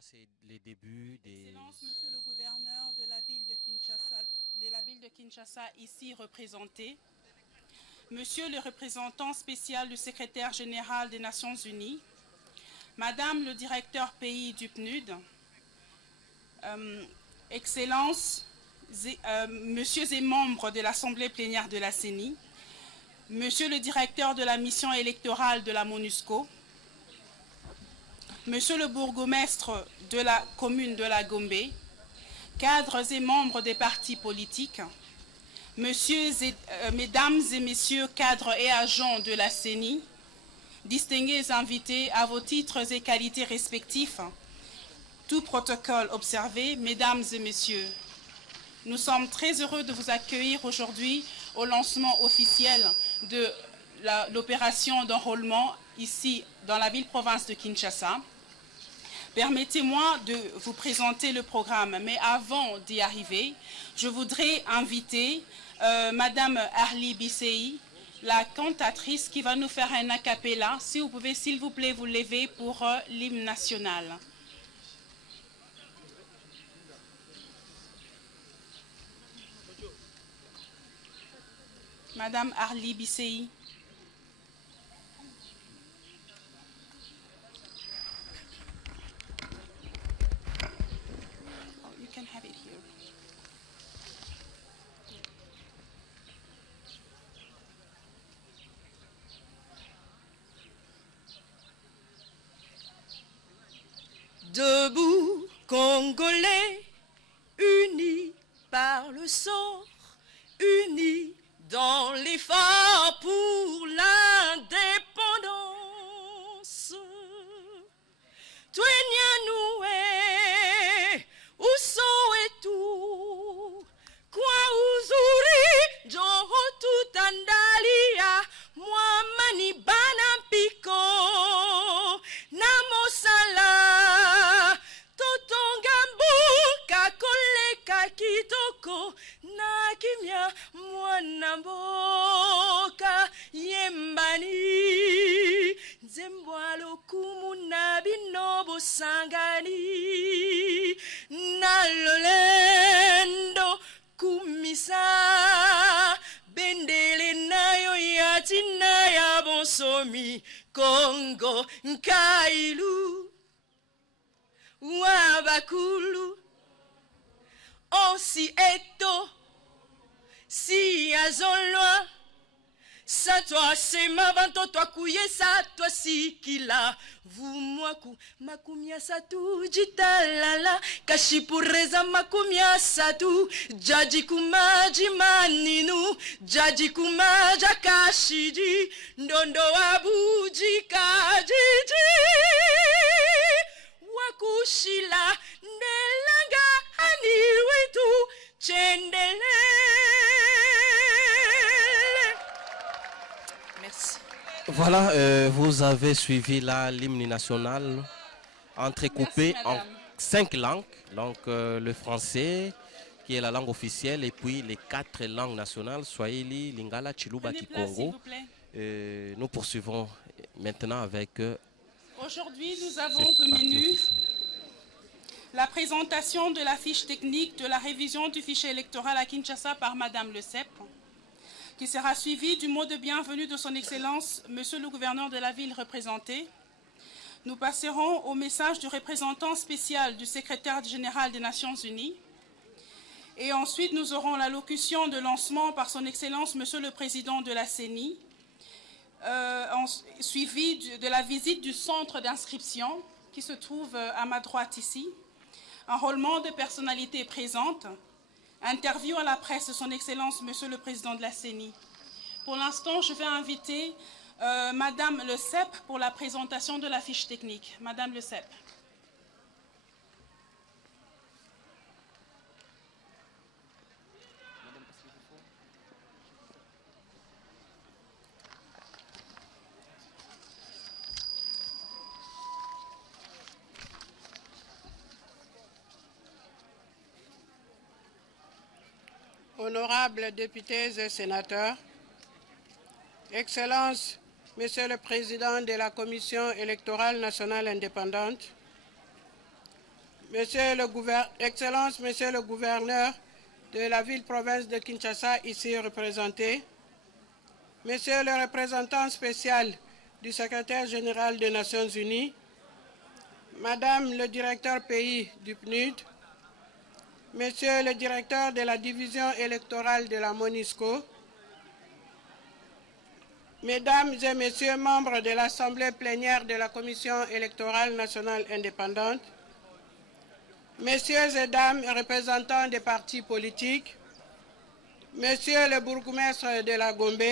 là, c'est les débuts des... Excellence, Monsieur le gouverneur de la ville de Kinshasa, ici représenté, Monsieur le représentant spécial du secrétaire général des Nations Unies, Madame le directeur pays du PNUD, Excellences, Messieurs et membres de l'Assemblée plénière de la CENI, Monsieur le directeur de la mission électorale de la MONUSCO, Monsieur le bourgmestre de la commune de la Gombe, cadres et membres des partis politiques, mesdames et messieurs cadres et agents de la CENI, distingués invités à vos titres et qualités respectifs, tout protocole observé, mesdames et messieurs, nous sommes très heureux de vous accueillir aujourd'hui au lancement officiel de l'opération d'enrôlement ici dans la ville-province de Kinshasa. Permettez-moi de vous présenter le programme, mais avant d'y arriver, je voudrais inviter Madame Arlie Bissei, la cantatrice qui va nous faire un a cappella. Si vous pouvez, s'il vous plaît, vous lever pour l'hymne national. Madame Arlie Bissei. Oh, you can have it here. Debout, Congolais, unis par le sort, unis dans l'effort pour l'indépendance. Twenya noué, uso etu, kwa uzuri, joho tutandalia, mwamani bana piko, namosala, totongambu, kakoleka kitoko, nakimya mwanamboka, yembani, nzembwalo kumuna binobo sangani, nalolendo kumisa, bendele nayo yatina ya bonsomi, Kongo nkailu, wabakulu, osi eto, si azolwa, sa toi sema vanto toi kuye sa toi sikila, vumwaku makumya satu jitalala, kashipureza makumya satu, jaji kumaji maninu, jaji kumaja kashiji, ndondo abuji kajiji, wakushila nelanga aniwetu chendele. Merci. Voilà, vous avez suivi là l'hymne national entrecoupé Merci, en madame. 5 langues. Donc le français qui est la langue officielle et puis les 4 langues nationales, Swahili, Lingala, Chiluba, Prenez place, s'il Kikongo. vous plaît. Nous poursuivons maintenant avec Aujourd'hui, nous cette avons pour partie menu officielle. la présentation de la fiche technique de la révision du fichier électoral à Kinshasa par Madame Le Cep, qui sera suivie du mot de bienvenue de son Excellence, Monsieur le gouverneur de la ville représentée. Nous passerons au message du représentant spécial du secrétaire général des Nations Unies. Et ensuite, nous aurons l'allocution de lancement par son Excellence, Monsieur le Président de la CENI, suivi de la visite du centre d'inscription qui se trouve à ma droite ici, enrôlement de personnalités présentes, interview à la presse de son Excellence, Monsieur le Président de la CENI. Pour l'instant, je vais inviter Madame Le Cep pour la présentation de la fiche technique. Madame Le Cep. Honorables députés et sénateurs, Excellences, Monsieur le Président de la Commission électorale nationale indépendante, Excellence, Monsieur le gouverneur de la ville-province de Kinshasa, ici représenté, Monsieur le représentant spécial du secrétaire général des Nations Unies, Madame le directeur pays du PNUD, Monsieur le directeur de la division électorale de la MONUSCO, Mesdames et Messieurs membres de l'Assemblée plénière de la Commission électorale nationale indépendante, Messieurs et Dames représentants des partis politiques, Monsieur le bourgmestre de la Gombe,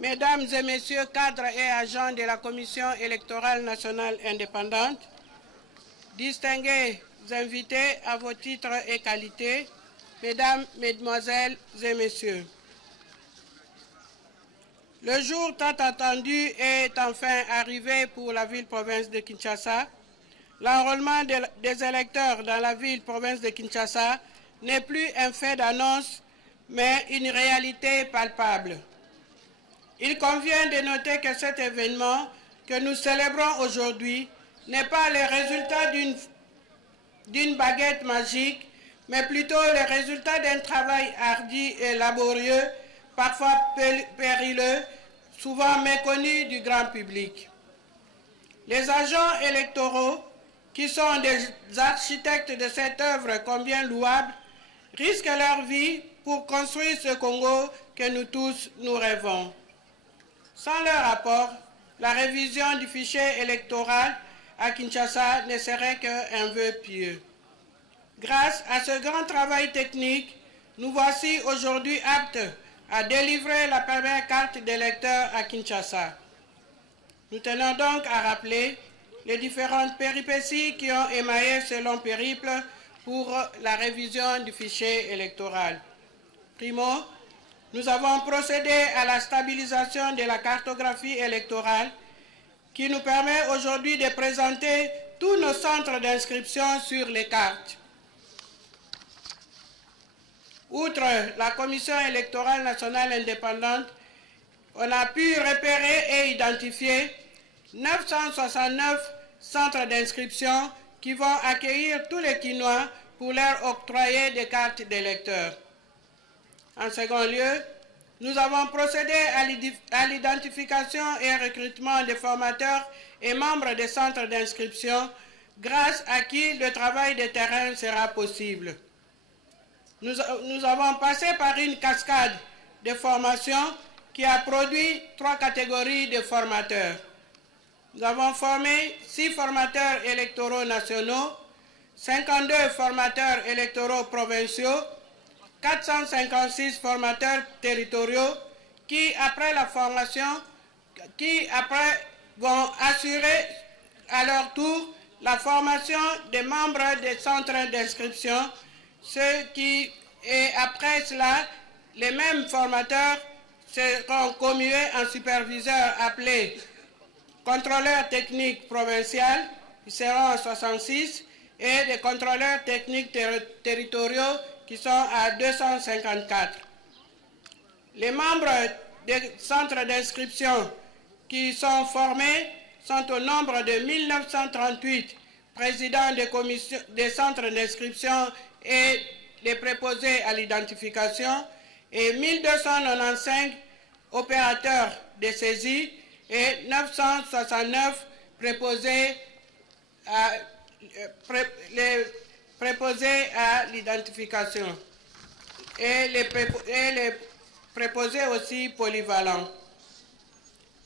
Mesdames et Messieurs cadres et agents de la Commission électorale nationale indépendante, distingués invités à vos titres et qualités, Mesdames, Mesdemoiselles et Messieurs. Le jour tant attendu est enfin arrivé pour la ville-province de Kinshasa. L'enrôlement des électeurs dans la ville-province de Kinshasa n'est plus un fait d'annonce, mais une réalité palpable. Il convient de noter que cet événement que nous célébrons aujourd'hui n'est pas le résultat d'une baguette magique, mais plutôt le résultat d'un travail hardi et laborieux, parfois périlleux, souvent méconnu du grand public. Les agents électoraux, qui sont des architectes de cette œuvre combien louable, risquent leur vie pour construire ce Congo que nous tous nous rêvons. Sans leur apport, la révision du fichier électoral à Kinshasa ne serait qu'un vœu pieux. Grâce à ce grand travail technique, nous voici aujourd'hui aptes à délivrer la première carte d'électeur à Kinshasa. Nous tenons donc à rappeler les différentes péripéties qui ont émaillé ce long périple pour la révision du fichier électoral. Primo, nous avons procédé à la stabilisation de la cartographie électorale qui nous permet aujourd'hui de présenter tous nos centres d'inscription sur les cartes. Outre la Commission électorale nationale indépendante, on a pu repérer et identifier 969 centres d'inscription qui vont accueillir tous les Kinois pour leur octroyer des cartes d'électeurs. En second lieu, nous avons procédé à l'identification et recrutement des formateurs et membres des centres d'inscription, grâce à qui le travail de terrain sera possible. Nous avons passé par une cascade de formations qui a produit 3 catégories de formateurs. Nous avons formé 6 formateurs électoraux nationaux, 52 formateurs électoraux provinciaux, 456 formateurs territoriaux qui, après la formation, vont assurer à leur tour la formation des membres des centres d'inscription, et après cela, les mêmes formateurs seront commués en superviseurs appelés contrôleurs techniques provinciaux, qui seront 66, et des contrôleurs techniques territoriaux qui sont à 254. Les membres des centres d'inscription qui sont formés sont au nombre de 1938 présidents des centres d'inscription et les préposés à l'identification et 1295 opérateurs de saisie et 969 préposés à l'identification et les préposés aussi polyvalents.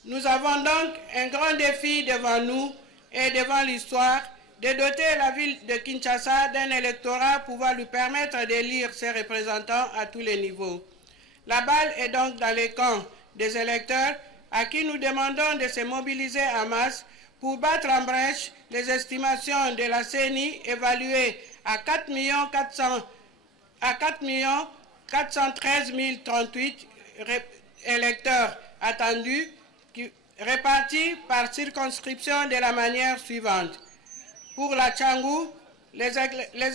Nous avons donc un grand défi devant nous et devant l'histoire de doter la ville de Kinshasa d'un électorat pouvant lui permettre d'élire ses représentants à tous les niveaux. La balle est donc dans les camps des électeurs à qui nous demandons de se mobiliser en masse pour battre en brèche les estimations de la CENI évaluées à 4 413 038 électeurs attendus, répartis par circonscription de la manière suivante. Pour la Tchangou, les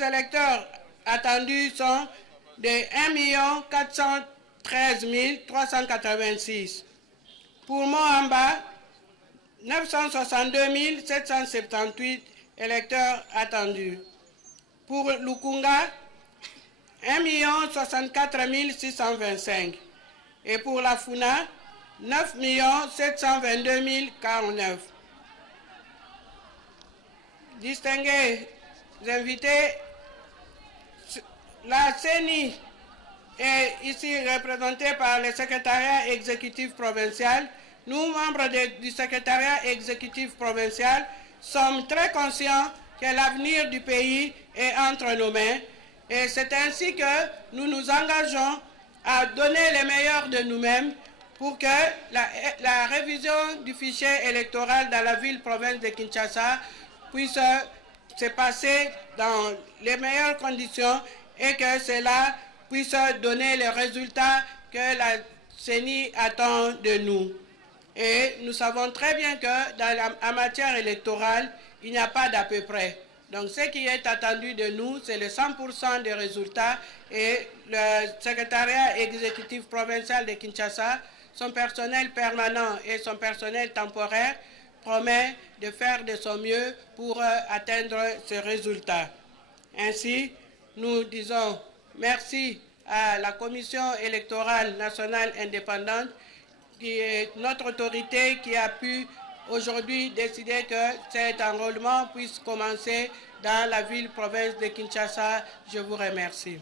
électeurs attendus sont de 1 413 386. Pour Mohamba, 962 778 électeurs attendus. Pour Lukunga, 1 064 625. Et pour la Funa, 9 722 049. Distingués invités, la CENI est ici représentée par le secrétariat exécutif provincial. Nous, membres du secrétariat exécutif provincial, sommes très conscients que l'avenir du pays est entre nos mains. Et c'est ainsi que nous nous engageons à donner le meilleur de nous-mêmes pour que la révision du fichier électoral dans la ville-province de Kinshasa puisse se passer dans les meilleures conditions et que cela puisse donner les résultats que la CENI attend de nous. Et nous savons très bien que en matière électorale, il n'y a pas d'à peu près. Donc ce qui est attendu de nous, c'est le 100% des résultats et le secrétariat exécutif provincial de Kinshasa, son personnel permanent et son personnel temporaire, promet de faire de son mieux pour atteindre ce résultat. Ainsi, nous disons merci à la Commission électorale nationale indépendante, qui est notre autorité qui a pu aujourd'hui décider que cet enrôlement puisse commencer dans la ville-province de Kinshasa. Je vous remercie.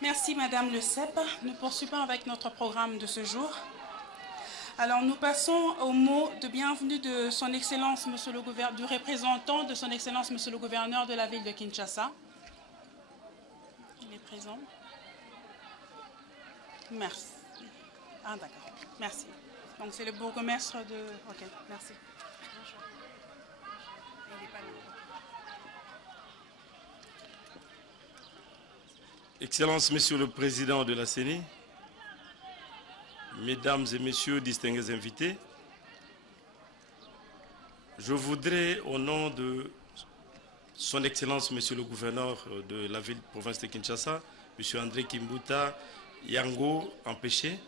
Merci Madame Le Cep. Nous poursuivons avec notre programme de ce jour. Alors nous passons au mot de bienvenue de son Excellence, Monsieur le gouverneur, du représentant de son Excellence, Monsieur le gouverneur de la ville de Kinshasa. Il est présent. Merci. Ah d'accord. Merci. Donc c'est le bourgmestre de... Ok, merci. Bonjour. Il n'est pas là. Excellences, Monsieur le Président de la CENI, Mesdames et Messieurs distingués invités, je voudrais, au nom de Son Excellence, Monsieur le Gouverneur de la ville-province de Kinshasa, Monsieur André Kimbuta Yango Empêché,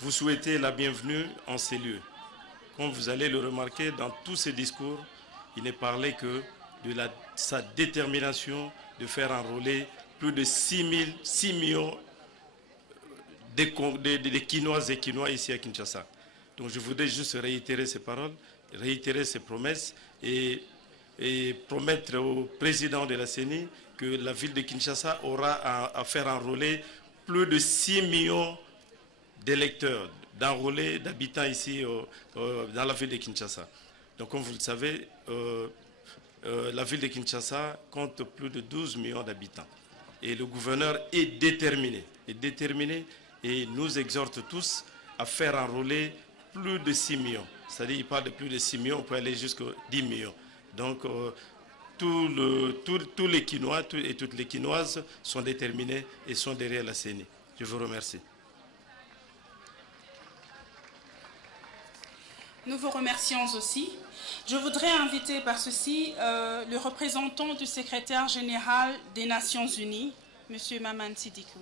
vous souhaiter la bienvenue en ces lieux. Comme vous allez le remarquer dans tous ces discours, il n'est parlé que de sa détermination de faire enrôler plus de 6 millions de Quinoises et Quinois ici à Kinshasa. Donc je voudrais juste réitérer ces paroles, réitérer ces promesses et promettre au président de la CENI que la ville de Kinshasa aura à faire enrôler plus de 6 millions d'électeurs, d'enrôlés, d'habitants ici dans la ville de Kinshasa. Donc comme vous le savez, la ville de Kinshasa compte plus de 12 millions d'habitants. Et le gouverneur est déterminé et nous exhorte tous à faire enrôler plus de 6 millions. C'est-à-dire qu'il parle de plus de 6 millions, on peut aller jusqu'à 10 millions. Donc tous les Quinois et toutes les Quinoises sont déterminés et sont derrière la CENI. Je vous remercie. Nous vous remercions aussi. Je voudrais inviter par ceci le représentant du secrétaire général des Nations Unies, M. Maman Sidikou.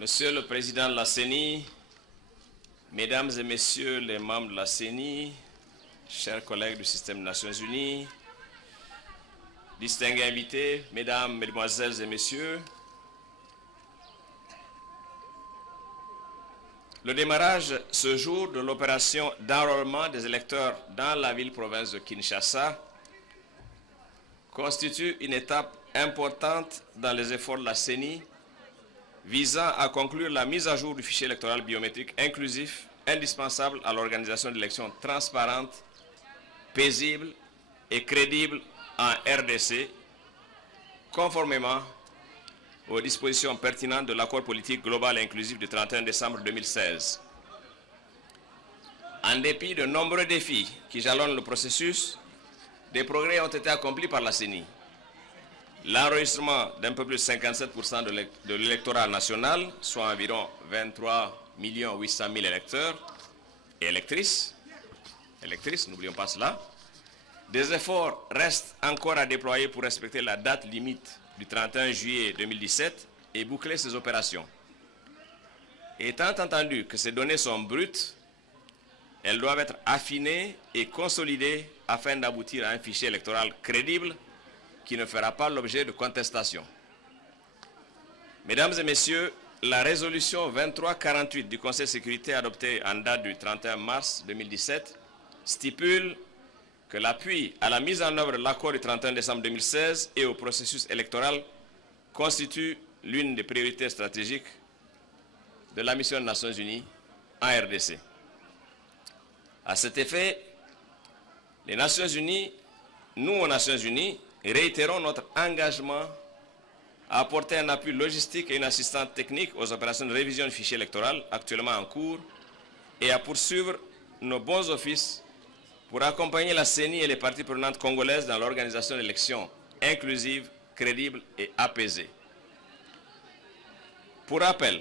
Monsieur le Président de la CENI, Mesdames et Messieurs les membres de la CENI, chers collègues du système des Nations Unies, distingués invités, Mesdames, Mesdemoiselles et Messieurs, le démarrage ce jour de l'opération d'enrôlement des électeurs dans la ville-province de Kinshasa constitue une étape importante dans les efforts de la CENI visant à conclure la mise à jour du fichier électoral biométrique inclusif indispensable à l'organisation d'élections transparentes, paisibles et crédibles en RDC, conformément aux dispositions pertinentes de l'accord politique global et inclusif du 31 décembre 2016. En dépit de nombreux défis qui jalonnent le processus, des progrès ont été accomplis par la CENI. l'enregistrement d'un peu plus de 57% de l'électorat national, soit environ 23 800 000 électeurs et électrices, n'oublions pas cela. Des efforts restent encore à déployer pour respecter la date limite du 31 juillet 2017 et boucler ces opérations. Étant entendu que ces données sont brutes, elles doivent être affinées et consolidées afin d'aboutir à un fichier électoral crédible qui ne fera pas l'objet de contestation. Mesdames et messieurs, la résolution 2348 du Conseil de sécurité adoptée en date du 31 mars 2017 stipule que l'appui à la mise en œuvre de l'accord du 31 décembre 2016 et au processus électoral constitue l'une des priorités stratégiques de la mission des Nations Unies en RDC. À cet effet, les Nations Unies, nous aux Nations Unies, réitérons notre engagement à apporter un appui logistique et une assistance technique aux opérations de révision du fichier électoral actuellement en cours et à poursuivre nos bons offices pour accompagner la CENI et les parties prenantes congolaises dans l'organisation d'élections inclusives, crédibles et apaisées. Pour rappel,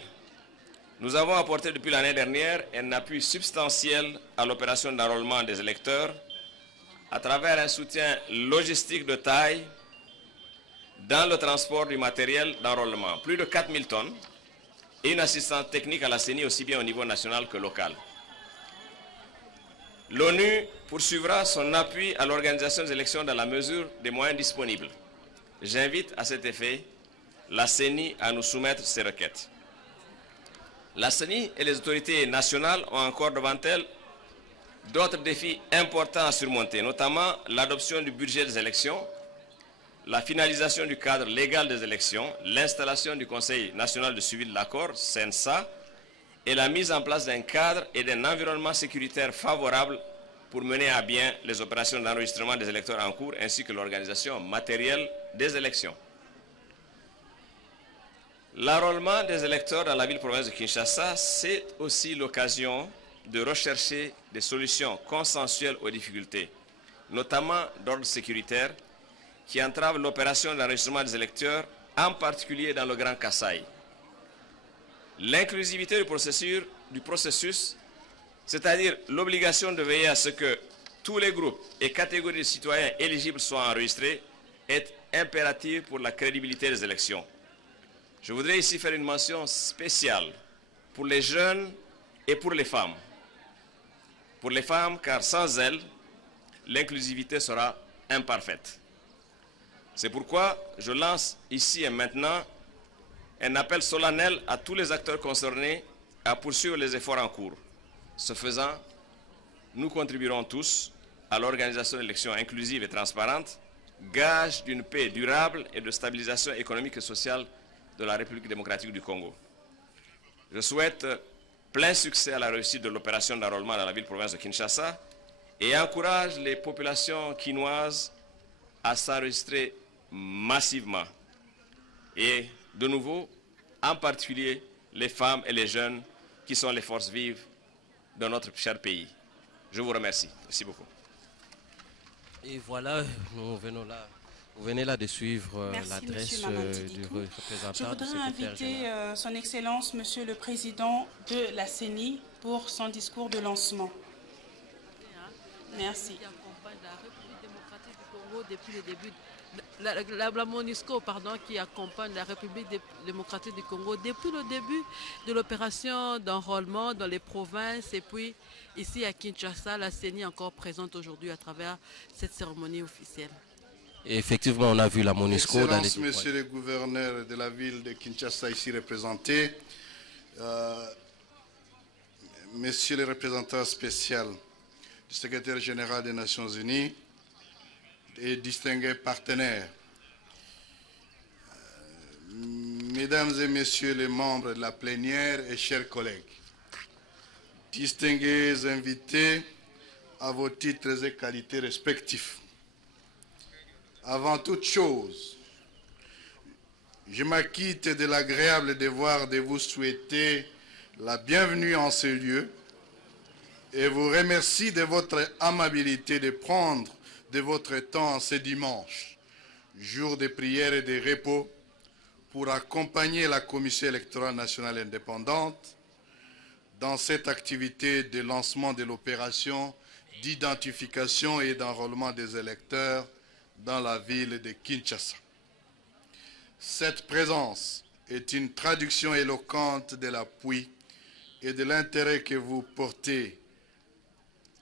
nous avons apporté depuis l'année dernière un appui substantiel à l'opération d'enrôlement des électeurs à travers un soutien logistique de taille dans le transport du matériel d'enrôlement, plus de 4000 tonnes, et une assistance technique à la CENI aussi bien au niveau national que local. L'ONU poursuivra son appui à l'organisation des élections dans la mesure des moyens disponibles. J'invite à cet effet la CENI à nous soumettre ces requêtes. La CENI et les autorités nationales ont encore devant elles d'autres défis importants à surmonter, notamment l'adoption du budget des élections, la finalisation du cadre légal des élections, l'installation du Conseil national de suivi de l'accord, CNSA, et la mise en place d'un cadre et d'un environnement sécuritaire favorable pour mener à bien les opérations d'enregistrement des électeurs en cours ainsi que l'organisation matérielle des élections. L'enrôlement des électeurs dans la ville-province de Kinshasa, c'est aussi l'occasion de rechercher des solutions consensuelles aux difficultés, notamment d'ordre sécuritaire, qui entravent l'opération d'enregistrement des électeurs, en particulier dans le Grand Kasaï. L'inclusivité du processus, c'est-à-dire l'obligation de veiller à ce que tous les groupes et catégories de citoyens éligibles soient enregistrés, est impérative pour la crédibilité des élections. Je voudrais ici faire une mention spéciale pour les jeunes et pour les femmes. Pour les femmes, car sans elles, l'inclusivité sera imparfaite. C'est pourquoi je lance ici et maintenant un appel solennel à tous les acteurs concernés à poursuivre les efforts en cours. Ce faisant, nous contribuerons tous à l'organisation d'élections inclusives et transparentes, gage d'une paix durable et de stabilisation économique et sociale de la République démocratique du Congo. Je souhaite plein succès à la réussite de l'opération d'enrôlement dans la ville-province de Kinshasa et encourage les populations quinoises à s'enregistrer massivement. Et de nouveau, en particulier les femmes et les jeunes qui sont les forces vives de notre cher pays. Je vous remercie. Merci beaucoup. Et voilà, nous venons là. Vous venez là de suivre l'adresse du représentant. Je voudrais inviter son Excellence, Monsieur le Président de la CENI, pour son discours de lancement. Merci. Qui accompagne la République démocratique du Congo depuis le début, la MONUSCO, pardon, qui accompagne la République démocratique du Congo depuis le début de l'opération d'enrôlement dans les provinces et puis ici à Kinshasa, la CENI encore présente aujourd'hui à travers cette cérémonie officielle. Et effectivement, on a vu la MONUSCO dans les... Monsieur le gouverneur de la ville de Kinshasa ici représenté, Monsieur le représentant spécial du secrétaire général des Nations Unies et distingués partenaires, Mesdames et Messieurs les membres de la plénière et chers collègues, distingués invités à vos titres et qualités respectifs. Avant toute chose, je m'acquitte de l'agréable devoir de vous souhaiter la bienvenue en ce lieu et vous remercie de votre amabilité de prendre de votre temps ce dimanche, jour de prière et de repos, pour accompagner la Commission électorale nationale indépendante dans cette activité de lancement de l'opération d'identification et d'enrôlement des électeurs dans la ville de Kinshasa. Cette présence est une traduction éloquente de l'appui et de l'intérêt que vous portez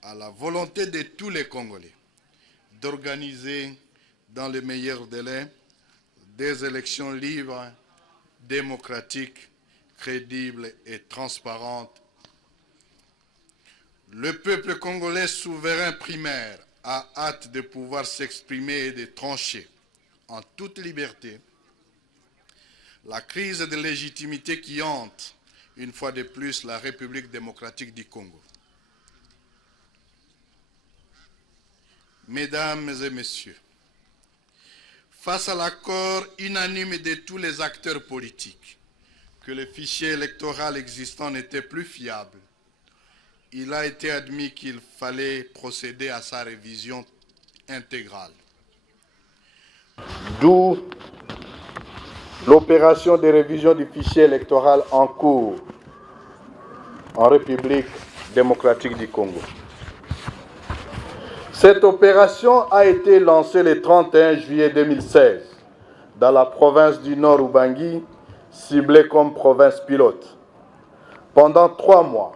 à la volonté de tous les Congolais d'organiser dans les meilleurs délais des élections libres, démocratiques, crédibles et transparentes. Le peuple congolais souverain primaire a hâte de pouvoir s'exprimer et de trancher en toute liberté la crise de légitimité qui hante une fois de plus la République démocratique du Congo. Mesdames et messieurs, face à l'accord unanime de tous les acteurs politiques que le fichier électoral existant n'était plus fiable, il a été admis qu'il fallait procéder à sa révision intégrale. D'où l'opération de révision du fichier électoral en cours en République démocratique du Congo. Cette opération a été lancée le 31 juillet 2016 dans la province du Nord Ubangi, ciblée comme province pilote. Pendant 3 mois,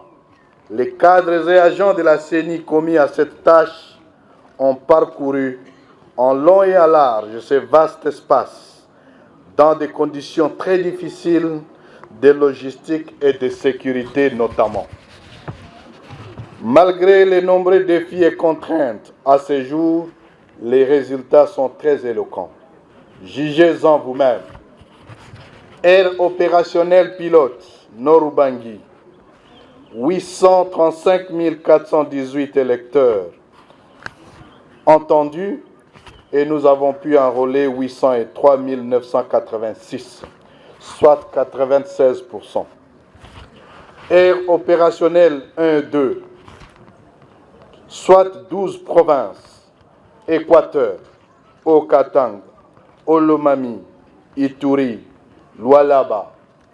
les cadres et agents de la CENI commis à cette tâche ont parcouru en long et en large ce vaste espace dans des conditions très difficiles de logistique et de sécurité notamment. Malgré les nombreux défis et contraintes, à ce jour, les résultats sont très éloquents. Jugez-en vous-même. Aire opérationnelle pilote, Nord-Ubangi, 835 418 électeurs entendus et nous avons pu enrôler 803 986, soit 96%. Aire opérationnelle 1-2, soit 12 provinces, Équateur, Haut-Katanga, Olomami, Ituri, Lualaba,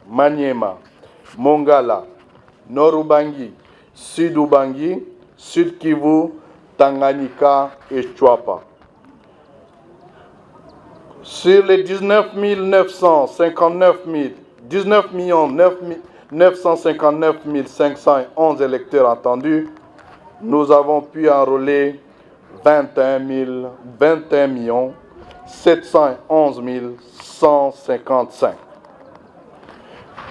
Maniema, Mongala, Nord-Ubangi, Sud-Ubangi, Sud-Kivu, Tanganyika et Chouapa. Sur les 19 959 511 électeurs entendus, nous avons pu enrôler 21 711 155.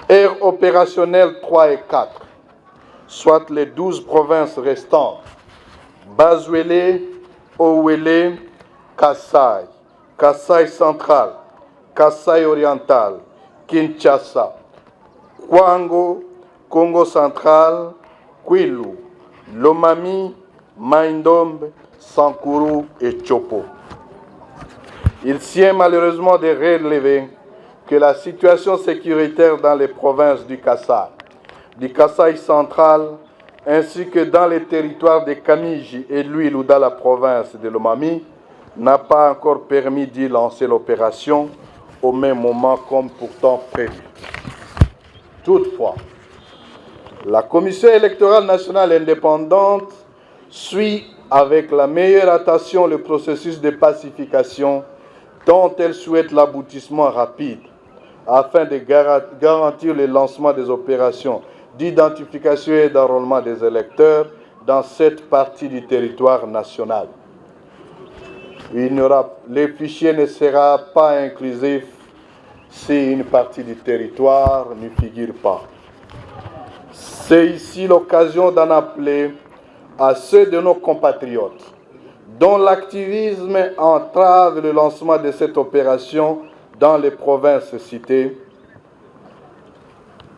Aires opérationnelles 3 et 4, soit les 12 provinces restantes, Bazuele, Owele, Kassai, Kassai central, Kassai oriental, Kinshasa, Kwango, Congo central, Kwilu, Lomami, Maindombe, Sankuru et Chopo. Il tient malheureusement de relever que la situation sécuritaire dans les provinces du Kassai central, ainsi que dans les territoires de Kamiji et l'Huile ou dans la province de Lomami, n'a pas encore permis d'y lancer l'opération au même moment comme pourtant prévu. Toutefois, la Commission électorale nationale indépendante suit avec la meilleure attention le processus de pacification dont elle souhaite l'aboutissement rapide afin de garantir le lancement des opérations d'identification et d'enrôlement des électeurs dans cette partie du territoire national. Le fichier ne sera pas inclusif si une partie du territoire ne figure pas. C'est ici l'occasion d'en appeler à ceux de nos compatriotes dont l'activisme entrave le lancement de cette opération dans les provinces citées,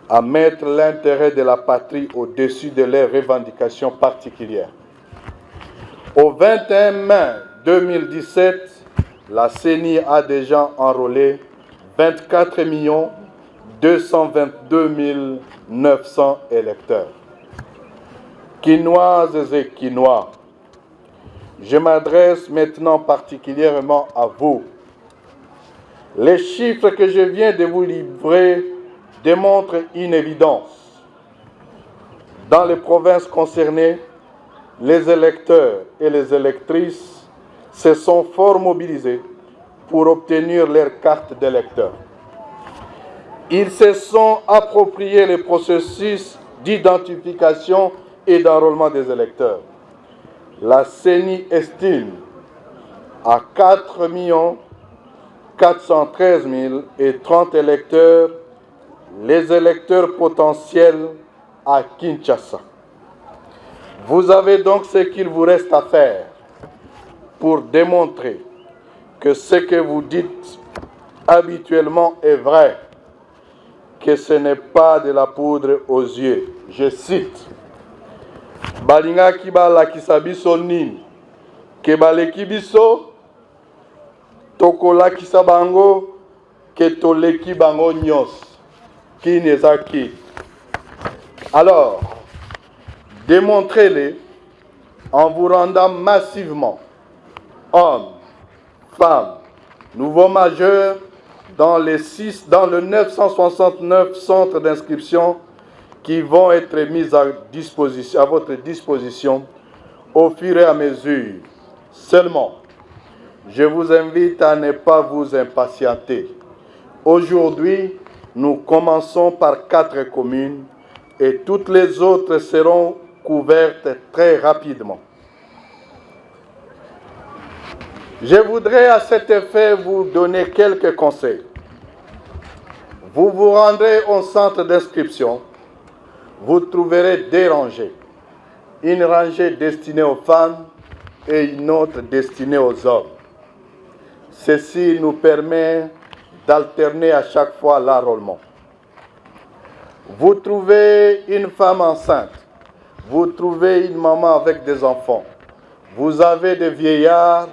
à mettre l'intérêt de la patrie au-dessus de leurs revendications particulières. Au 21 mai 2017, la CENI a déjà enrôlé 24 222 900 électeurs. Quinoises et Quinois, je m'adresse maintenant particulièrement à vous, Les chiffres que je viens de vous livrer démontrent une évidence. Dans les provinces concernées, les électeurs et les électrices se sont fort mobilisés pour obtenir leur carte d'électeur. Ils se sont appropriés le processus d'identification et d'enrôlement des électeurs. La CENI estime à 4 413 030 électeurs les électeurs potentiels à Kinshasa. Vous avez donc ce qu'il vous reste à faire pour démontrer que ce que vous dites habituellement est vrai, que ce n'est pas de la poudre aux yeux. Je cite, Balinga kibala kisabiso nini, ke baleki biso, tokola kisabango, ke toleki bango nyos, qui n'est pas qui. Alors, démontrez-les en vous rendant massivement, hommes, femmes, nouveaux majeurs, dans le 969 centres d'inscription qui vont être mis à votre disposition au fur et à mesure. Seulement, je vous invite à ne pas vous impatienter. Aujourd'hui, nous commençons par 4 communes et toutes les autres seront couvertes très rapidement. Je voudrais à cet effet vous donner quelques conseils. Vous vous rendrez au centre d'inscription, vous trouverez 2 rangées. Une rangée destinée aux femmes et une autre destinée aux hommes. Ceci nous permet d'alterner à chaque fois l'enrôlement. Vous trouvez une femme enceinte, vous trouvez une maman avec des enfants, vous avez des vieillards,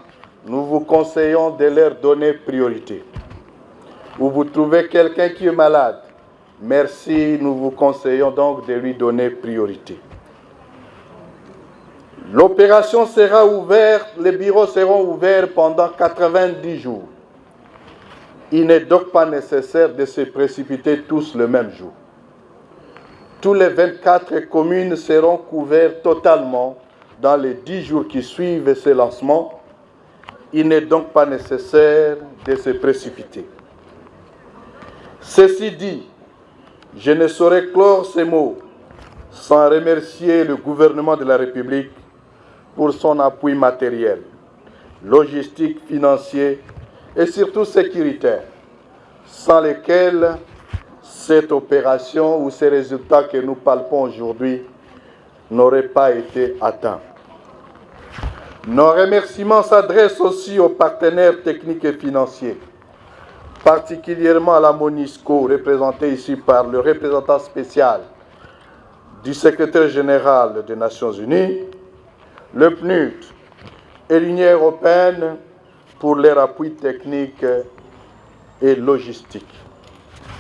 nous vous conseillons de leur donner priorité. Ou vous trouvez quelqu'un qui est malade, merci, nous vous conseillons donc de lui donner priorité. L'opération sera ouverte, les bureaux seront ouverts pendant 90 jours. Il n'est donc pas nécessaire de se précipiter tous le même jour. Tous les 24 communes seront couvertes totalement dans les 10 jours qui suivent ce lancement. Il n'est donc pas nécessaire de se précipiter. Ceci dit, je ne saurais clore ces mots sans remercier le gouvernement de la République pour son appui matériel, logistique, financier et surtout sécuritaire, sans lesquels cette opération ou ces résultats que nous palpons aujourd'hui n'auraient pas été atteints. Nos remerciements s'adressent aussi aux partenaires techniques et financiers, particulièrement à la MONUSCO, représentée ici par le représentant spécial du secrétaire général des Nations Unies, le PNUD et l'Union européenne pour leur appui technique et logistique.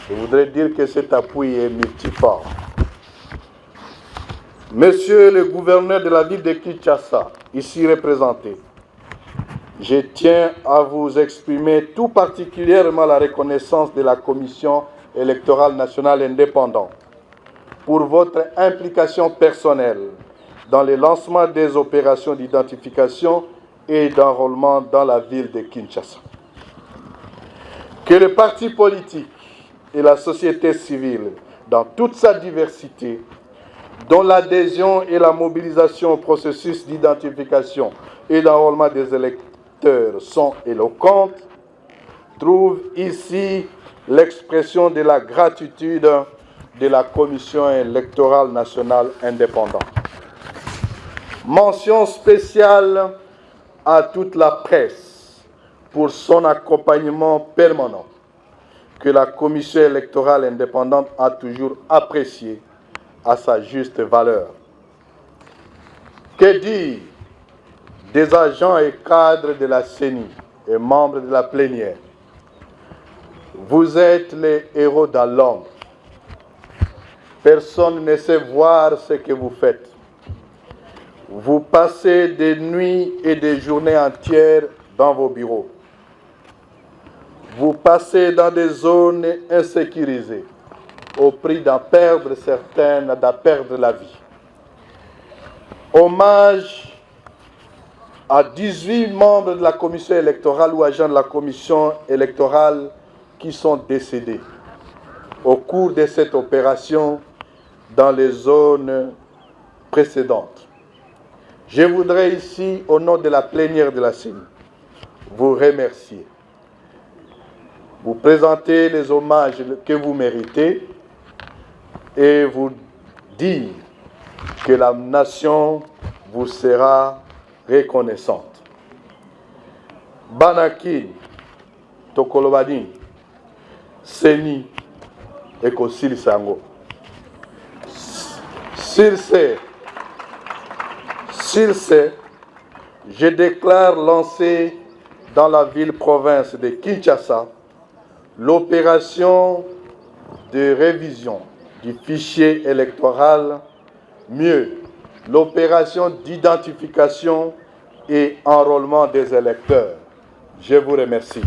Je voudrais dire que cet appui est multiforme. Monsieur le gouverneur de la ville de Kinshasa, ici représenté, je tiens à vous exprimer tout particulièrement la reconnaissance de la Commission électorale nationale indépendante pour votre implication personnelle dans le lancement des opérations d'identification et d'enrôlement dans la ville de Kinshasa. Que les partis politiques et la société civile, dans toute sa diversité, dont l'adhésion et la mobilisation au processus d'identification et d'enrôlement des électeurs sont éloquentes, trouvent ici l'expression de la gratitude de la Commission électorale nationale indépendante. Mention spéciale à toute la presse pour son accompagnement permanent que la Commission électorale indépendante a toujours apprécié à sa juste valeur. Que dire des agents et cadres de la CENI et membres de la plénière? Vous êtes les héros dans l'ombre. Personne ne sait voir ce que vous faites. Vous passez des nuits et des journées entières dans vos bureaux. vous passez dans des zones insécurisées, au prix d'en perdre certaines, d'en perdre la vie. Hommage à 18 membres de la commission électorale ou agents de la commission électorale qui sont décédés au cours de cette opération dans les zones précédentes. Je voudrais ici, au nom de la plénière de la CENI, vous remercier, vous présenter les hommages que vous méritez et vous dire que la nation vous sera reconnaissante. Banakin, Tokolobani, Seni et Kosil Sango. Sur ce, je déclare lancer dans la ville-province de Kinshasa l'opération de révision du fichier électoral, mieux, l'opération d'identification et enrôlement des électeurs. Je vous remercie.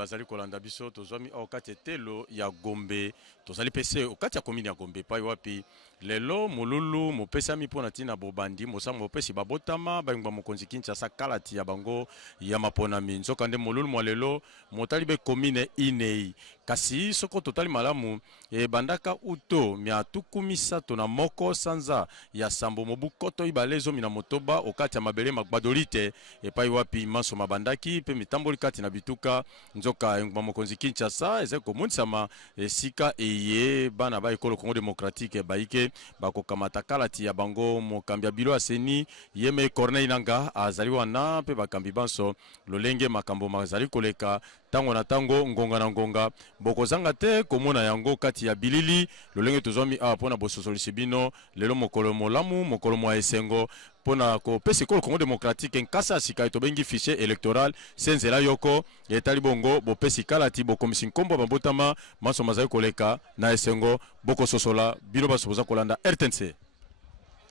bazali kolanda biso tozwami okati etelo ya Gombe tozali pese okati ya komini ya Gombe pai wapi lelo mululu mopesami mpona ntina bobandi mosango mopesi babotama bayingba mokonzi Kinshasa kalati ya bango ya maponami nzoka nde mululu mwa lelo motali be komine inei kasi soko totali malamu bandaka uto mia tukumisato na moko sanza ya sambo mobu koto ibalezo mina motoba okati ya mabele magbadolite epai wapi maso mabandaki pe mitamboli kati na bituka nzoka yingba mokonzi Kinshasa eze komunisama sika eye bana ba ekolo Congo démocratique baike bakokamata kalati ya bango mokambi ya bilo aseni yeme Corneille Nanga azali wana pe bakambi banso lolenge makambo mazali koleka tango na tango ngonga na ngonga bokozanga te komona yango kati ya bilili lolenge tozwami a pona bososolisi bino lelo mokolo molamu mokolo mwa esengo pona kopesa ekolo Congo démocratique nkasa sika etobengi fichier électoral senzela yoko etali bongo bopesi kalati bokomisi nkombo babotama maso mazali koleka na esengo bokososola bino basoboza kolanda RTNC.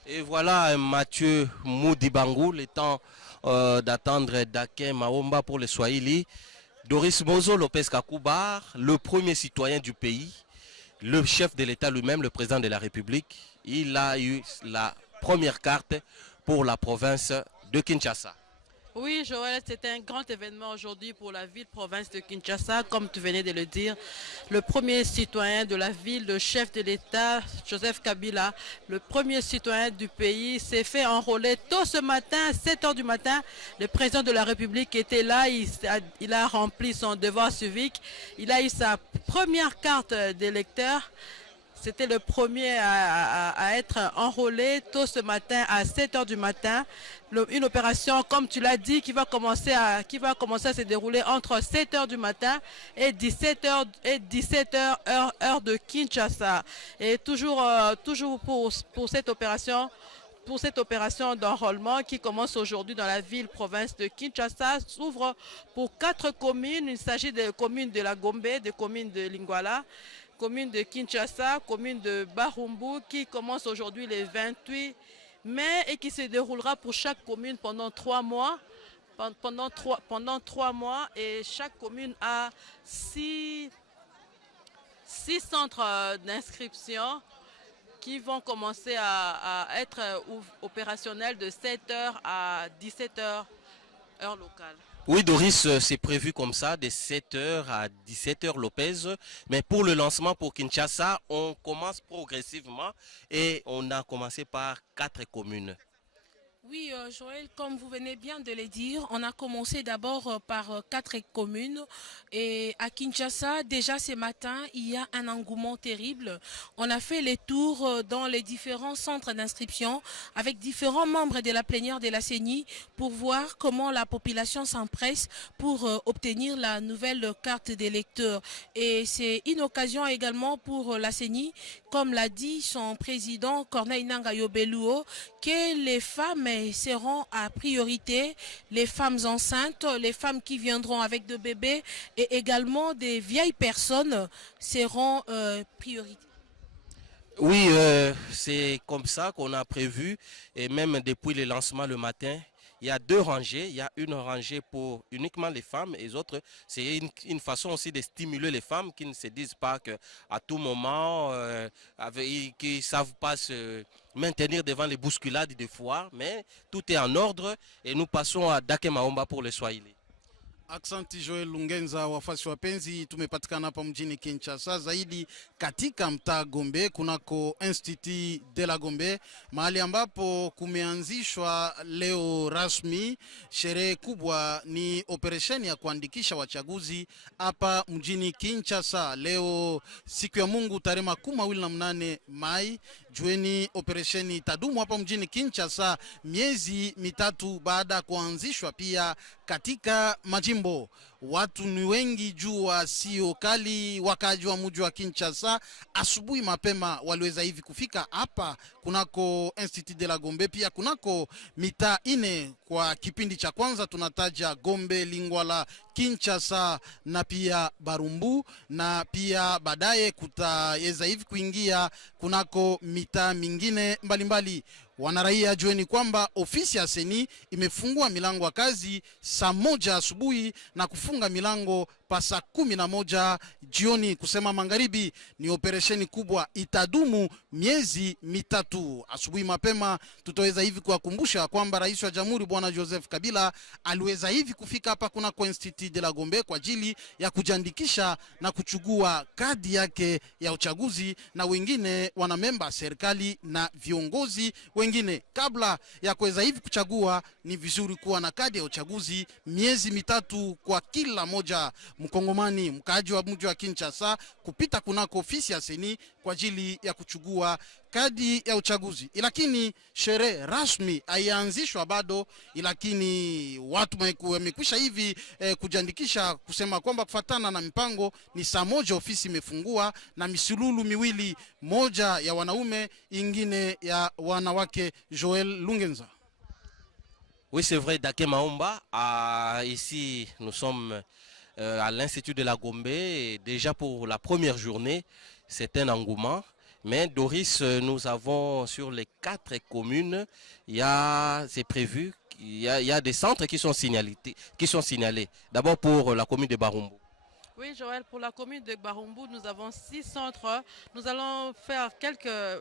Et voilà Mathieu Moudibangou, le temps d'attendre Dakin Maomba pour le Swahili. Doris Mozo Lopez Kakoubar, le premier citoyen du pays, le chef de l'État lui-même, le président de la République, il a eu la première carte pour la province de Kinshasa. Oui, Joël, c'est un grand événement aujourd'hui pour la ville-province de Kinshasa, comme tu venais de le dire. Le premier citoyen de la ville, le chef de l'État, Joseph Kabila, le premier citoyen du pays, s'est fait enrôler tôt ce matin, à 7 h du matin. Le président de la République était là, il a rempli son devoir civique. Il a eu sa première carte d'électeur. C'était le premier à être enrôlé tôt ce matin à 7 h du matin. Une opération, comme tu l'as dit, qui va commencer à se dérouler entre 7 h du matin et 17 h heure de Kinshasa. Et toujours pour cette opération. Pour cette opération d'enrôlement qui commence aujourd'hui dans la ville-province de Kinshasa, s'ouvre pour 4 communes. Il s'agit des communes de la Gombe, des communes de Lingwala, commune de Kinshasa, commune de Barumbu, qui commence aujourd'hui le 28 mai et qui se déroulera pour chaque commune pendant 3 mois. Pendant 3 mois, et chaque commune a 6 centres d'inscription qui vont commencer à être opérationnels de 7 h à 17 h heure locale. Oui, Doris, c'est prévu comme ça, de 7 h à 17 h Lopez. Mais pour le lancement pour Kinshasa, on commence progressivement et on a commencé par 4 communes. Oui, Joël, comme vous venez bien de le dire, on a commencé d'abord par 4 communes. Et à Kinshasa, déjà ce matin, il y a un engouement terrible. On a fait les tours dans les différents centres d'inscription avec différents membres de la plénière de la CENI pour voir comment la population s'empresse pour obtenir la nouvelle carte d'électeur. Et c'est une occasion également pour la CENI, comme l'a dit son président Corneille Nanga Yobeluo, que les femmes seront à priorité, les femmes enceintes, les femmes qui viendront avec des bébés et également des vieilles personnes seront priorité. Oui, c'est comme ça qu'on a prévu. Et même depuis le lancement le matin, il y a 2 rangées. Il y a une rangée pour uniquement les femmes et les autres, c'est une façon aussi de stimuler les femmes qui ne se disent pas qu'à tout moment, qui ne savent pas se maintenir devant les bousculades des foires. Mais tout est en ordre et nous passons à Dake Maomba pour le Swahili. Aksanti Joel Lungenza. Wafasi wapenzi, tumepatikana hapa mjini Kinshasa, zaidi katika mtaa Gombe kunako Institut de la Gombe, mahali ambapo kumeanzishwa leo rasmi sherehe kubwa. Ni operesheni ya kuandikisha wachaguzi hapa mjini Kinshasa leo siku ya Mungu tarehe 28 Mai. Jueni operesheni itadumu hapa mjini Kinshasa miezi mitatu baada ya kuanzishwa pia katika majimbo. Watu ni wengi jua sio kali. Wakaji wa mji wa Kinshasa asubuhi mapema waliweza hivi kufika hapa kunako Institut de la Gombe, pia kunako mitaa 4 kwa kipindi cha kwanza tunataja Gombe, Lingwala, Kinshasa na pia Barumbu, na pia baadaye kutaweza hivi kuingia kunako mitaa mingine mbalimbali. Wanaraia jueni kwamba ofisi ya Seni imefungua milango ya kazi saa 1 asubuhi na kufunga milango pa saa 11 jioni, kusema magharibi. Ni operesheni kubwa, itadumu miezi mitatu. Asubuhi mapema tutaweza hivi kuwakumbusha kwamba Rais wa Jamhuri Bwana Joseph Kabila aliweza hivi kufika hapa kuna Institut de la Gombe kwa ajili ya kujiandikisha na kuchukua kadi yake ya uchaguzi, na wengine wanamemba serikali na viongozi wengine. Kabla ya kuweza hivi kuchagua, ni vizuri kuwa na kadi ya uchaguzi miezi mitatu kwa kila moja Mkongomani mkaji wa mji wa Kinshasa kupita kunako ofisi ya Seni kwa ajili ya kuchukua kadi ya uchaguzi. Lakini sherehe rasmi haianzishwa bado, lakini watu wamekwisha hivi kujiandikisha, kusema kwamba kufatana na mipango ni saa 1 ofisi imefungua na misululu miwili, moja ya wanaume ingine ya wanawake. Joel Lungenza. Oui, c'est vrai, Dake Maomba. Ici, nous sommes à l'Institut de la Gombe. Et déjà pour la première journée, c'est un engouement. Mais Doris, nous avons sur les 4 communes, c'est prévu, il y a des centres qui sont signalés. D'abord pour la commune de Barumbu. Oui, Joël, pour la commune de Barumbu, nous avons 6 centres. Nous allons faire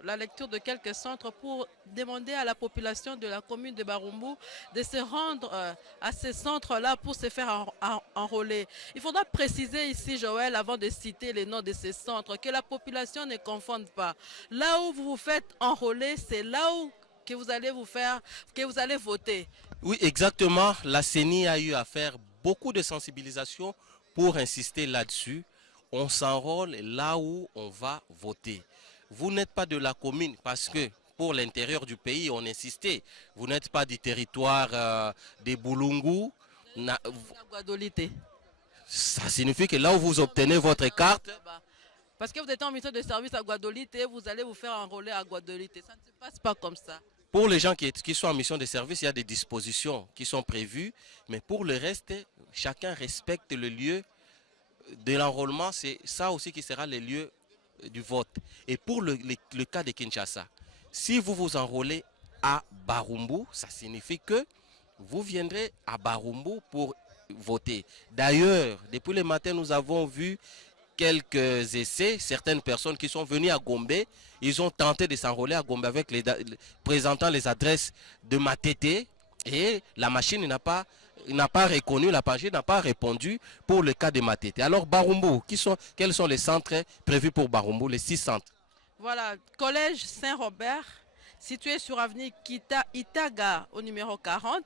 la lecture de quelques centres pour demander à la population de la commune de Barumbu de se rendre à ces centres-là pour se faire enrôler. Il faudra préciser ici, Joël, avant de citer les noms de ces centres, que la population ne confonde pas. Là où vous vous faites enrôler, c'est là où que vous allez voter. Oui, exactement. La CENI a eu à faire beaucoup de sensibilisation pour insister là-dessus. On s'enrôle là où on va voter. Vous n'êtes pas de la commune parce que pour l'intérieur du pays, on insistait. Vous n'êtes pas du territoire des Boulungu. Ça signifie que là où vous obtenez votre carte... Parce que vous êtes en mission de service à Guadolite, vous allez vous faire enrôler à Guadolite. Ça ne se passe pas comme ça. Pour les gens qui sont en mission de service, il y a des dispositions qui sont prévues. Mais pour le reste, chacun respecte le lieu de l'enrôlement. C'est ça aussi qui sera le lieu du vote. Et pour le cas de Kinshasa, si vous vous enrôlez à Barumbu, ça signifie que vous viendrez à Barumbu pour voter. D'ailleurs, depuis le matin, nous avons vu quelques essais, certaines personnes qui sont venues à Gombe, ils ont tenté de s'enrôler à Gombe avec présentant les adresses de Matete et la machine n'a pas reconnu, la machine n'a pas répondu pour le cas de Matete. Alors Barumbu, quels sont les centres prévus pour Barumbu, les 6 centres? Voilà, collège Saint-Robert, situé sur avenue Itaga au numéro 40,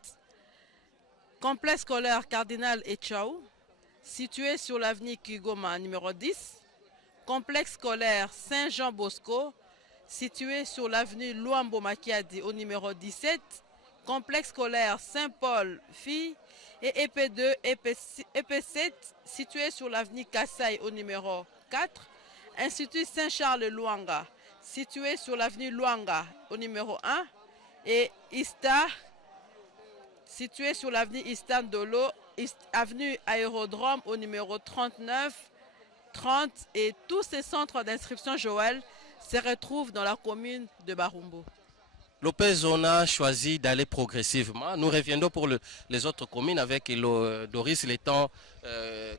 complexe scolaire Cardinal Etchaou, situé sur l'avenue Kigoma numéro 10, complexe scolaire Saint-Jean-Bosco, situé sur l'avenue Luambo Makiadi au numéro 17, complexe scolaire Saint-Paul-Filles et EP2, EP7, situé sur l'avenue Kassai au numéro 4, Institut Saint-Charles-Luanga, situé sur l'avenue Luanga au numéro 1, et ISTA, situé sur l'avenue Istandolo, avenue Aérodrome au numéro 39, 30, et tous ces centres d'inscription, Joël, se retrouvent dans la commune de Barumbu. Lopez, on a choisi d'aller progressivement. Nous reviendrons pour les autres communes avec Doris, le temps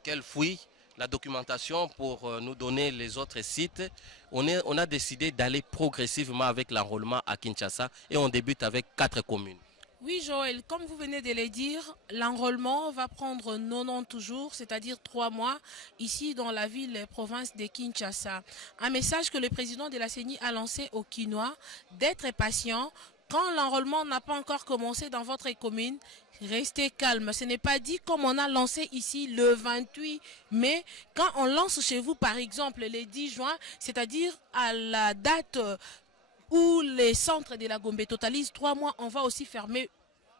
qu'elle fouille la documentation pour nous donner les autres sites. On a décidé d'aller progressivement avec l'enrôlement à Kinshasa et on débute avec 4 communes. Oui, Joël, comme vous venez de le dire, l'enrôlement va prendre 90 jours, c'est-à-dire 3 mois, ici dans la ville et province de Kinshasa. Un message que le président de la CENI a lancé aux Kinois, d'être patient. Quand l'enrôlement n'a pas encore commencé dans votre commune, restez calme. Ce n'est pas dit comme on a lancé ici le 28 mai. Quand on lance chez vous, par exemple, le 10 juin, c'est-à-dire à la date où les centres de la Gombe totalisent 3 mois, on va aussi fermer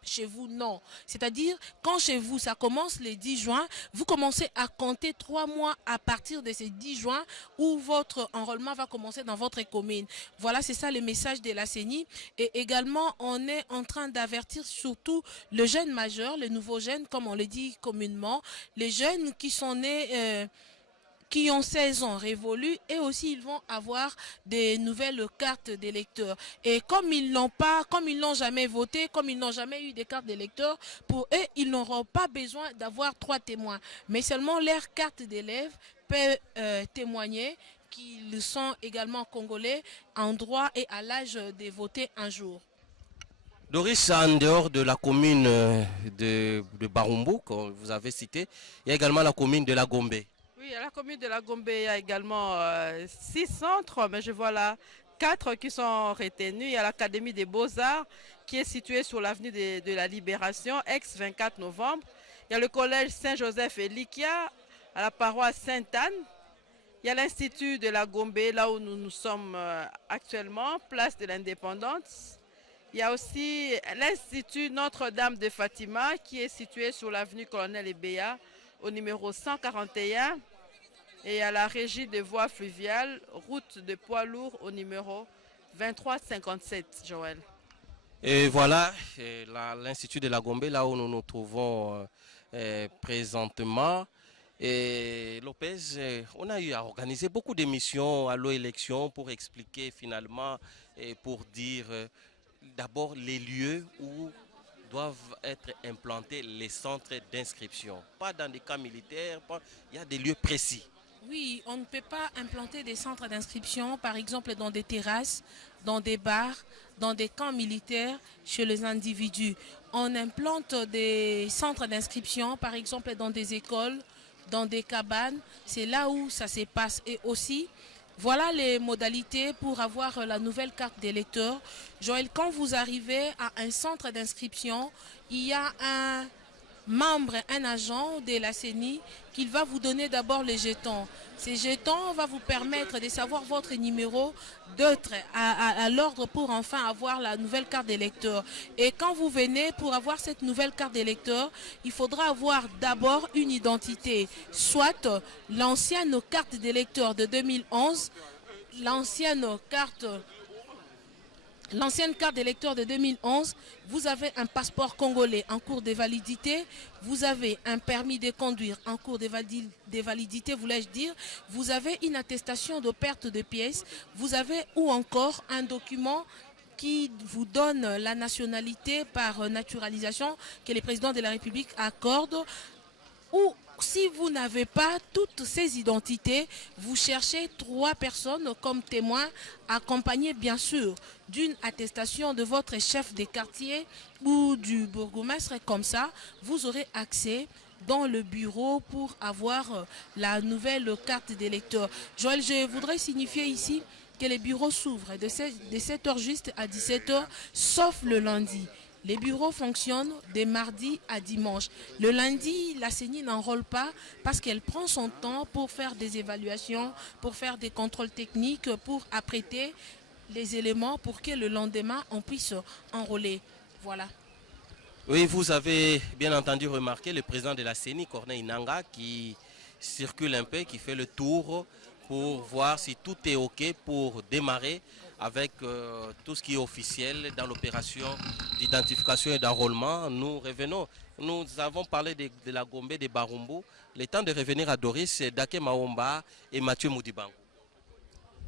chez vous, non. C'est-à-dire, quand chez vous, ça commence le 10 juin, vous commencez à compter 3 mois à partir de ces 10 juin où votre enrôlement va commencer dans votre commune. Voilà, c'est ça le message de la CENI. Et également, on est en train d'avertir surtout le jeune majeur, les nouveaux jeunes, comme on le dit communément, les jeunes qui sont nés... qui ont 16 ans révolus et aussi ils vont avoir des nouvelles cartes d'électeurs. Et comme ils n'ont jamais voté, comme ils n'ont jamais eu des cartes d'électeurs, pour eux, ils n'auront pas besoin d'avoir 3 témoins. Mais seulement leur carte d'élève peut témoigner qu'ils sont également congolais en droit et à l'âge de voter un jour. Doris, en dehors de la commune de Barumbu, que vous avez cité, il y a également la commune de la Gombe. Oui, à la commune de la Gombe, il y a également 6 centres, mais je vois là 4 qui sont retenus. Il y a l'Académie des Beaux-Arts qui est située sur l'avenue de la Libération, ex-24 novembre. Il y a le collège Saint-Joseph et Likia à la paroisse Sainte-Anne. Il y a l'Institut de la Gombe, là où nous sommes actuellement, place de l'Indépendance. Il y a aussi l'Institut Notre-Dame de Fatima qui est situé sur l'avenue Colonel Ebéa au numéro 141. Et à la régie des voies fluviales, route de poids lourds au numéro 2357, Joël. Et voilà, l'Institut de la Gombe, là où nous nous trouvons présentement. Et Lopez, on a eu à organiser beaucoup d'émissions à l'Élection pour expliquer finalement et pour dire d'abord les lieux où doivent être implantés les centres d'inscription. Pas dans des camps militaires, il y a des lieux précis. Oui, on ne peut pas implanter des centres d'inscription, par exemple dans des terrasses, dans des bars, dans des camps militaires, chez les individus. On implante des centres d'inscription, par exemple dans des écoles, dans des cabanes. C'est là où ça se passe. Et aussi, voilà les modalités pour avoir la nouvelle carte d'électeur. Joël, quand vous arrivez à un centre d'inscription, il y a un membre, un agent de la CENI qui va vous donner d'abord les jetons. Ces jetons vont vous permettre de savoir votre numéro d'être à l'ordre pour enfin avoir la nouvelle carte d'électeur. Et quand vous venez pour avoir cette nouvelle carte d'électeur, il faudra avoir d'abord une identité, soit l'ancienne carte d'électeur de 2011, l'ancienne carte d'électeur de 2011, vous avez un passeport congolais en cours de validité, vous avez un permis de conduire en cours de validité, voulais-je dire, vous avez une attestation de perte de pièces, vous avez ou encore un document qui vous donne la nationalité par naturalisation que le président de la République accorde, ou si vous n'avez pas toutes ces identités, vous cherchez 3 personnes comme témoins, accompagnés bien sûr d'une attestation de votre chef de quartier ou du bourgmestre. Comme ça, vous aurez accès dans le bureau pour avoir la nouvelle carte d'électeur. Joël, je voudrais signifier ici que les bureaux s'ouvrent de 7h juste à 17h, sauf le lundi. Les bureaux fonctionnent de mardi à dimanche. Le lundi, la CENI n'enrôle pas parce qu'elle prend son temps pour faire des évaluations, pour faire des contrôles techniques, pour apprêter les éléments pour que le lendemain, on puisse enrôler. Voilà. Oui, vous avez bien entendu remarqué le président de la CENI, Corneille Nangaa, qui circule un peu, qui fait le tour pour voir si tout est OK pour démarrer avec tout ce qui est officiel dans l'opération d'identification et d'enrôlement. Nous revenons, nous avons parlé de la Gombe, de Barumbu. Le temps de revenir à Doris, Daké Maomba et Mathieu Modibango.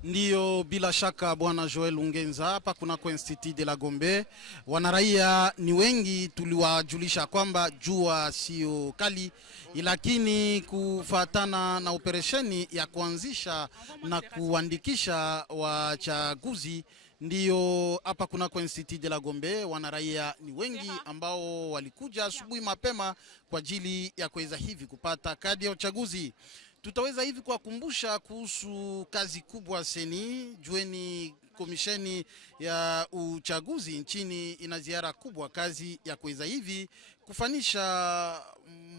Ndiyo, bila shaka bwana Joel Lungenza, hapa kunako Institut de la Gombe wanaraia ni wengi. Tuliwajulisha kwamba jua sio kali, lakini kufatana na operesheni ya kuanzisha na kuandikisha wachaguzi, ndiyo hapa kunako Institut de la Gombe wanaraia ni wengi ambao walikuja asubuhi mapema kwa ajili ya kuweza hivi kupata kadi ya uchaguzi. Tutaweza hivi kuwakumbusha kuhusu kazi kubwa seni. Jueni komisheni ya uchaguzi nchini ina ziara kubwa, kazi ya kuweza hivi kufanisha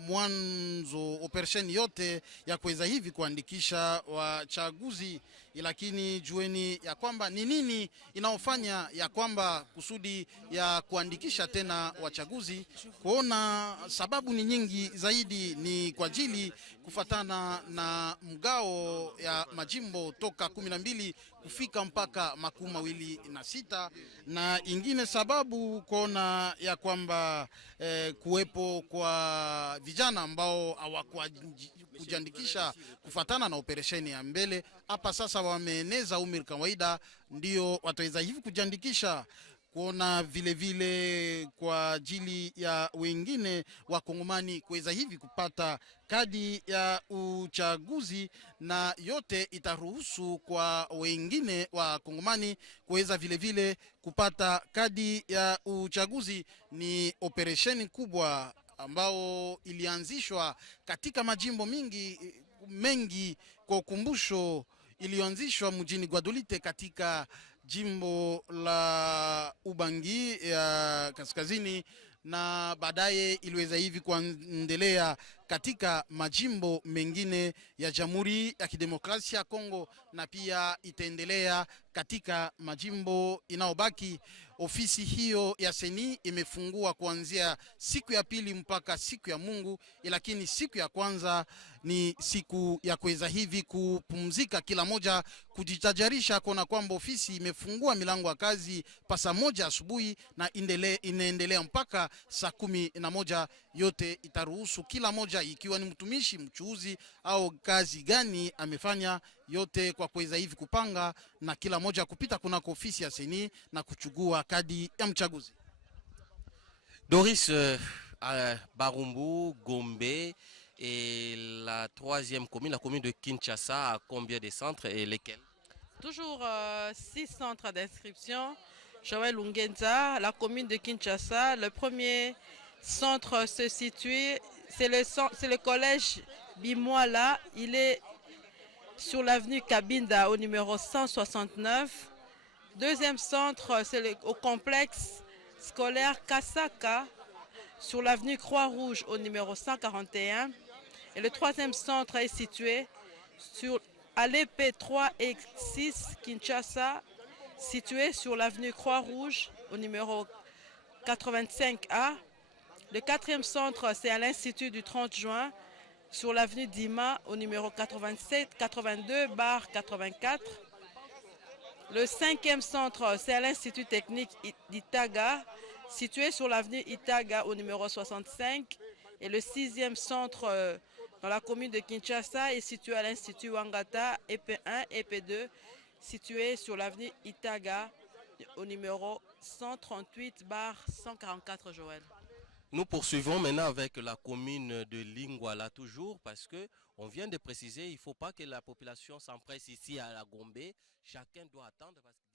mwanzo operesheni yote ya kuweza hivi kuandikisha wachaguzi. Lakini jueni ya kwamba ni nini inaofanya ya kwamba kusudi ya kuandikisha tena wachaguzi, kuona sababu ni nyingi zaidi, ni kwa ajili kufatana na mgao ya majimbo toka 12 kufika mpaka 26, na ingine sababu kuona ya kwamba kuwepo kwa vijana ambao hawakujiandikisha kufatana na operesheni ya mbele. Hapa sasa wameeneza umri kawaida, ndio wataweza hivi kujiandikisha. Kuona vile vile kwa ajili ya wengine wakongomani kuweza hivi kupata kadi ya uchaguzi, na yote itaruhusu kwa wengine wakongomani kuweza vile vile kupata kadi ya uchaguzi. Ni operesheni kubwa ambao ilianzishwa katika majimbo mengi. Kwa ukumbusho, ilianzishwa mjini Guadolite katika jimbo la Ubangi ya kaskazini, na baadaye iliweza hivi kuendelea katika majimbo mengine ya Jamhuri ya Kidemokrasia ya Kongo, na pia itaendelea katika majimbo inaobaki. Ofisi hiyo ya seni imefungua kuanzia siku ya pili mpaka siku ya Mungu, lakini siku ya kwanza ni siku ya kuweza hivi kupumzika, kila moja kujitajarisha kuona kwamba ofisi imefungua milango ya kazi pasa moja asubuhi na inaendelea mpaka saa 11. Yote itaruhusu kila moja, ikiwa ni mtumishi, mchuuzi au kazi gani amefanya, yote kwa kuweza hivi kupanga na kila moja kupita kuna ofisi ya seni na kuchugua kadi ya mchaguzi. Doris, Barumbu, Gombe et la troisième commune, la commune de Kinshasa, a combien de centres et lesquels? Toujours 6 centres d'inscription. Joël Lungenza, la commune de Kinshasa. Le premier centre se situe, c'est le collège Bimoala. Il est sur l'avenue Kabinda au numéro 169. Deuxième centre, c'est au complexe scolaire Kasaka sur l'avenue Croix-Rouge au numéro 141. Et le troisième centre est situé à l'EP3 et 6 Kinshasa, situé sur l'avenue Croix-Rouge au numéro 85A. Le quatrième centre, c'est à l'Institut du 30 juin sur l'avenue Dima au numéro 87-82-84. Le cinquième centre, c'est à l'Institut technique d'Itaga, situé sur l'avenue Itaga au numéro 65. Et le sixième centre dans la commune de Kinshasa est situé à l'Institut Wangata, EP1 et EP2, situé sur l'avenue Itaga au numéro 138-144 Joël. Nous poursuivons maintenant avec la commune de Lingwala toujours, parce que on vient de préciser, il ne faut pas que la population s'empresse ici à la Gombe. Chacun doit attendre parce que